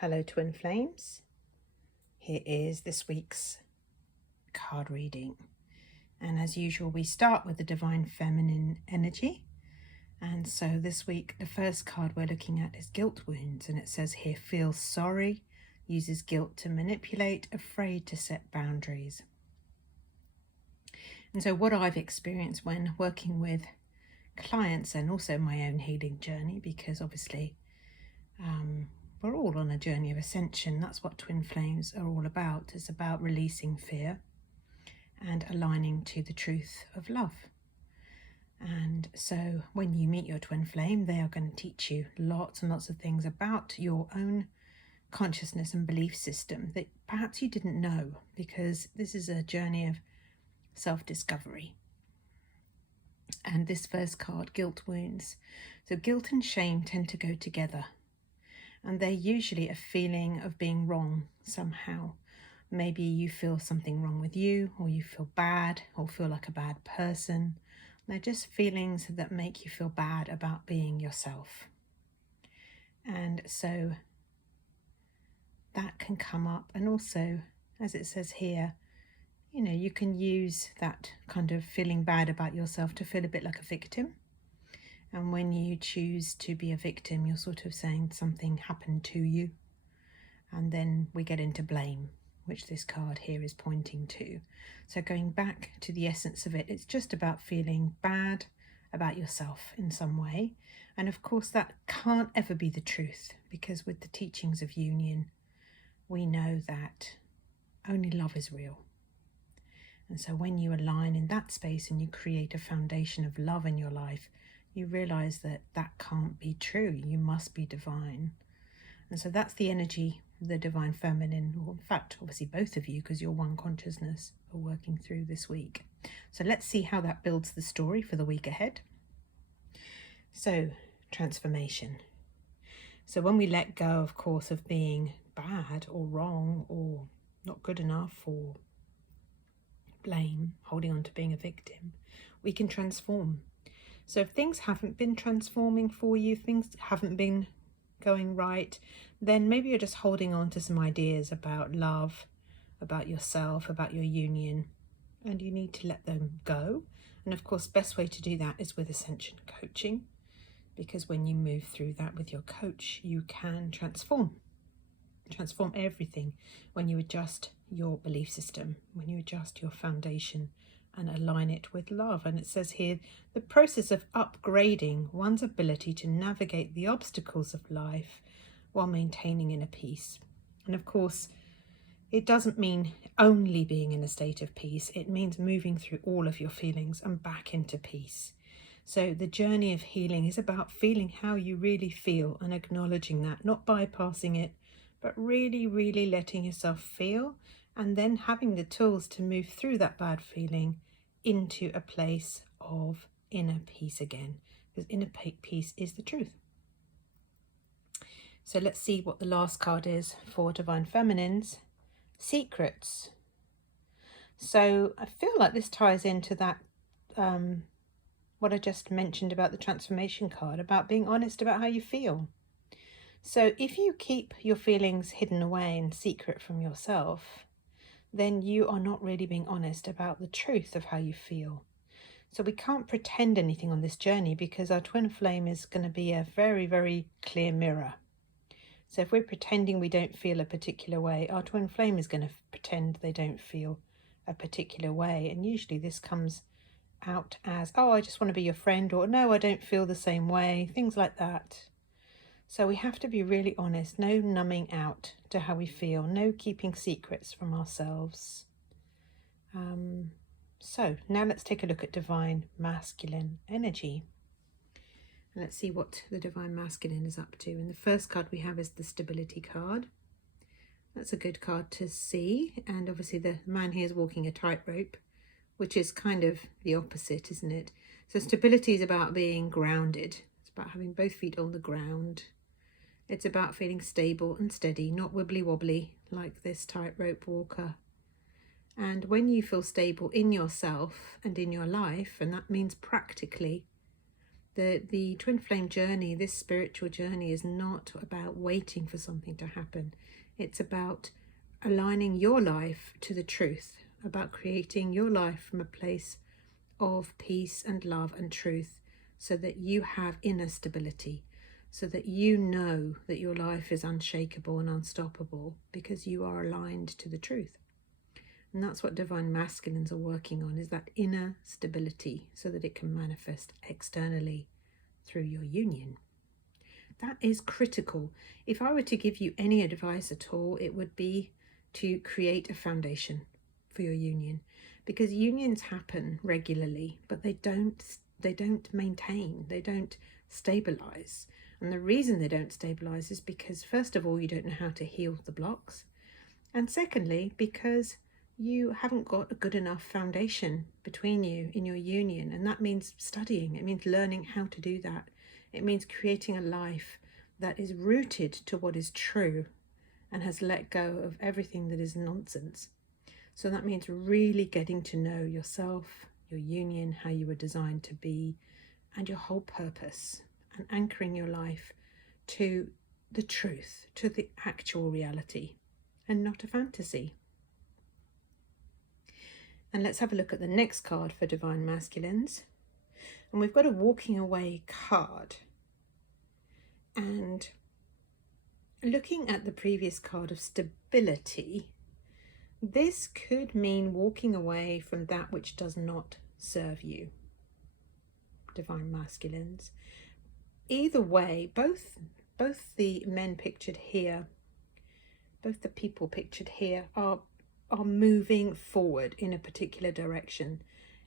Hello Twin Flames, here is this week's card reading, and as usual we start with the Divine Feminine energy. And so this week the first card we're looking at is Guilt Wounds, and it says here, feels sorry, uses guilt to manipulate, afraid to set boundaries. And so what I've experienced when working with clients, and also my own healing journey, because obviously we're all on a journey of ascension. That's what Twin Flames are all about. It's about releasing fear and aligning to the truth of love. And so when you meet your twin flame, they are going to teach you lots and lots of things about your own consciousness and belief system that perhaps you didn't know, because this is a journey of self-discovery. And this first card, Guilt Wounds. So guilt and shame tend to go together. And they're usually a feeling of being wrong somehow. Maybe you feel something wrong with you, or you feel bad, or feel like a bad person. They're just feelings that make you feel bad about being yourself. And so that can come up. And also, as it says here, you can use that kind of feeling bad about yourself to feel a bit like a victim. And when you choose to be a victim, you're sort of saying something happened to you. And then we get into blame, which this card here is pointing to. So going back to the essence of it, it's just about feeling bad about yourself in some way. And of course, that can't ever be the truth, because with the teachings of union, we know that only love is real. And so when you align in that space and you create a foundation of love in your life, you realize that that can't be true. You must be divine. And so that's the energy, the Divine Feminine, or in fact, obviously both of you, because you're one consciousness, are working through this week. So let's see how that builds the story for the week ahead. So, transformation. So when we let go, of course, of being bad or wrong or not good enough or blame, holding on to being a victim, we can transform. So if things haven't been transforming for you, things haven't been going right, then maybe you're just holding on to some ideas about love, about yourself, about your union, and you need to let them go. And of course, best way to do that is with Ascension Coaching, because when you move through that with your coach, you can transform everything when you adjust your belief system, when you adjust your foundation and align it with love. And it says here, the process of upgrading one's ability to navigate the obstacles of life while maintaining inner peace. And of course, it doesn't mean only being in a state of peace. It means moving through all of your feelings and back into peace. So the journey of healing is about feeling how you really feel and acknowledging that, not bypassing it, but really, really letting yourself feel, and then having the tools to move through that bad feeling into a place of inner peace again, because inner peace is the truth. So let's see what the last card is for Divine Feminines. Secrets. So I feel like this ties into that, what I just mentioned about the transformation card, about being honest about how you feel. So if you keep your feelings hidden away and secret from yourself, then you are not really being honest about the truth of how you feel. So we can't pretend anything on this journey, because our twin flame is going to be a very, very clear mirror. So if we're pretending we don't feel a particular way, our twin flame is going to pretend they don't feel a particular way. And usually this comes out as, oh, I just want to be your friend, or no, I don't feel the same way, things like that. So we have to be really honest, no numbing out to how we feel, no keeping secrets from ourselves. So now let's take a look at Divine Masculine energy. And let's see what the Divine Masculine is up to. And the first card we have is the Stability card. That's a good card to see. And obviously the man here is walking a tightrope, which is kind of the opposite, isn't it? So stability is about being grounded. It's about having both feet on the ground. It's about feeling stable and steady, not wibbly wobbly like this tightrope walker. And when you feel stable in yourself and in your life, and that means practically, The twin flame journey, this spiritual journey, is not about waiting for something to happen. It's about aligning your life to the truth, about creating your life from a place of peace and love and truth, so that you have inner stability, so that you know that your life is unshakable and unstoppable because you are aligned to the truth. And that's what divine masculines are working on, is that inner stability, so that it can manifest externally through your union. That is critical. If I were to give you any advice at all, it would be to create a foundation for your union, because unions happen regularly, but they don't maintain, they don't stabilize. And the reason they don't stabilize is because, first of all, you don't know how to heal the blocks, and secondly, because you haven't got a good enough foundation between you in your union. And that means studying, it means learning how to do that. It means creating a life that is rooted to what is true and has let go of everything that is nonsense. So that means really getting to know yourself, your union, how you were designed to be, and your whole purpose, and anchoring your life to the truth, to the actual reality, and not a fantasy. And let's have a look at the next card for divine masculines. And we've got a walking away card. And looking at the previous card of stability, this could mean walking away from that which does not serve you, divine masculines. Either way, both the men pictured here, both the people pictured here are moving forward in a particular direction.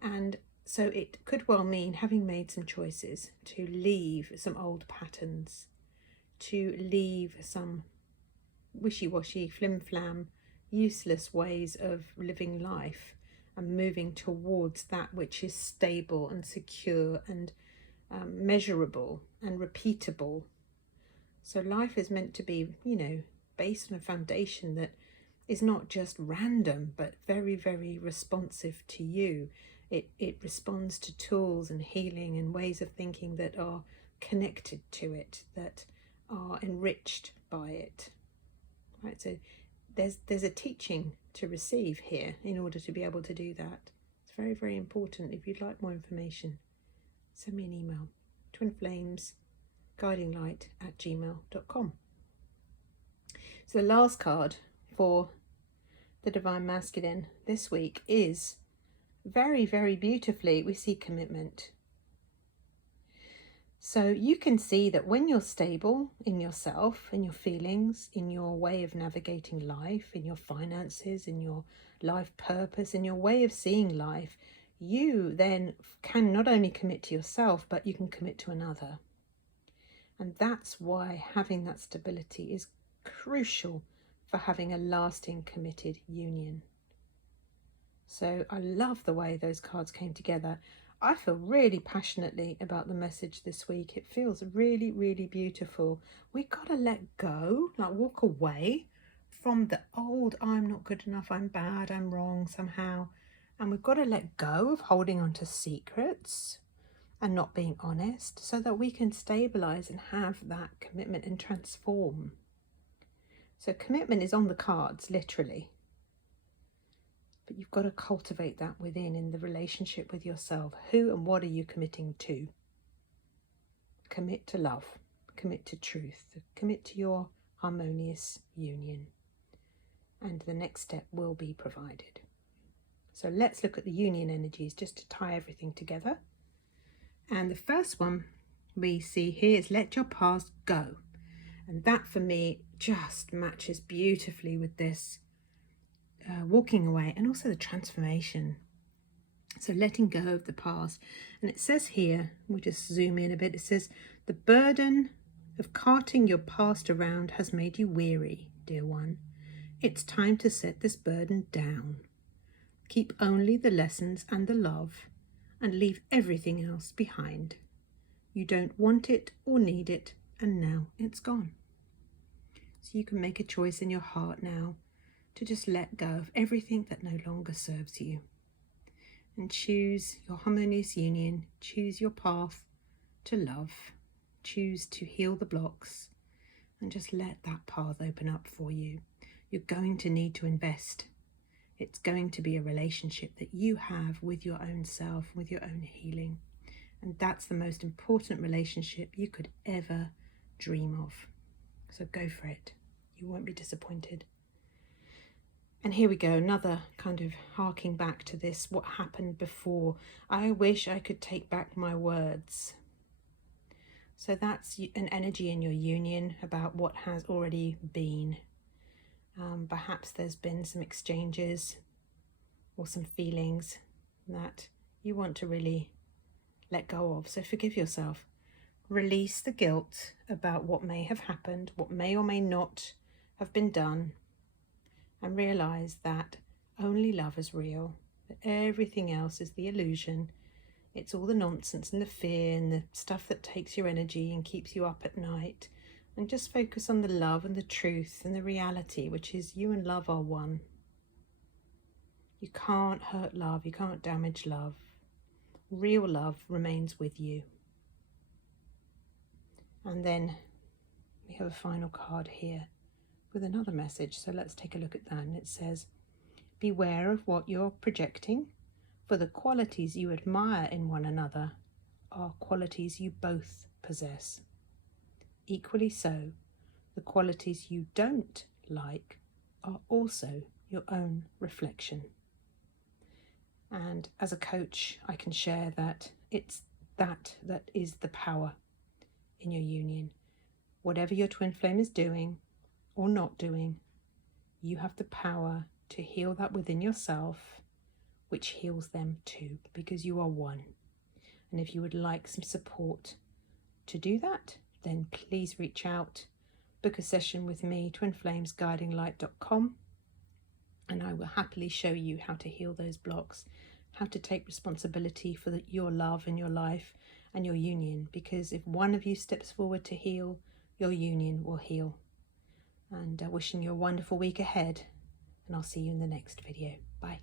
And so it could well mean having made some choices to leave some old patterns, to leave some wishy-washy, flim-flam, useless ways of living life, and moving towards that which is stable and secure and measurable and repeatable. So life is meant to be, based on a foundation that is not just random, but very, very responsive to you. It responds to tools and healing and ways of thinking that are connected to it, that are enriched by it. Right, so there's a teaching to receive here in order to be able to do that. It's very, very important. If you'd like more information, send me an email, twinflamesguidinglight@gmail.com. So the last card for the divine masculine this week is very, very beautifully, we see commitment. So you can see that when you're stable in yourself, in your feelings, in your way of navigating life, in your finances, in your life purpose, in your way of seeing life, you then can not only commit to yourself, but you can commit to another. And that's why having that stability is crucial for having a lasting, committed union. So I love the way those cards came together. I feel really passionately about the message this week. It feels really, really beautiful. We've got to let go, like walk away from the old, I'm not good enough, I'm bad, I'm wrong somehow. And we've got to let go of holding on to secrets and not being honest, so that we can stabilize and have that commitment and transform. So commitment is on the cards, literally. But you've got to cultivate that within, in the relationship with yourself. Who and what are you committing to? Commit to love, commit to truth, commit to your harmonious union. And the next step will be provided. So let's look at the union energies just to tie everything together. And the first one we see here is let your past go. And that for me just matches beautifully with this walking away and also the transformation. So letting go of the past. And it says here, we'll just zoom in a bit, it says, the burden of carting your past around has made you weary, dear one. It's time to set this burden down. Keep only the lessons and the love, and leave everything else behind. You don't want it or need it, and now it's gone. So you can make a choice in your heart now to just let go of everything that no longer serves you, and choose your harmonious union, choose your path to love, choose to heal the blocks, and just let that path open up for you. You're going to need to invest. It's going to be a relationship that you have with your own self, with your own healing. And that's the most important relationship you could ever dream of. So go for it. You won't be disappointed. And here we go, another kind of harking back to this, what happened before. I wish I could take back my words. So that's an energy in your union about what has already been. Perhaps there's been some exchanges or some feelings that you want to really let go of. So forgive yourself. Release the guilt about what may have happened, what may or may not have been done, and realize that only love is real, that everything else is the illusion. It's all the nonsense and the fear and the stuff that takes your energy and keeps you up at night. And just focus on the love and the truth and the reality, which is you and love are one. You can't hurt love, you can't damage love. Real love remains with you. And then we have a final card here with another message. So let's take a look at that. And it says, beware of what you're projecting, for the qualities you admire in one another are qualities you both possess. Equally so, the qualities you don't like are also your own reflection. And as a coach, I can share that it's that is the power in your union. Whatever your twin flame is doing or not doing, you have the power to heal that within yourself, which heals them too, because you are one. And if you would like some support to do that, then please reach out, book a session with me, twinflamesguidinglight.com, and I will happily show you how to heal those blocks, how to take responsibility for your love and your life and your union, because if one of you steps forward to heal, your union will heal. And wishing you a wonderful week ahead, and I'll see you in the next video. Bye.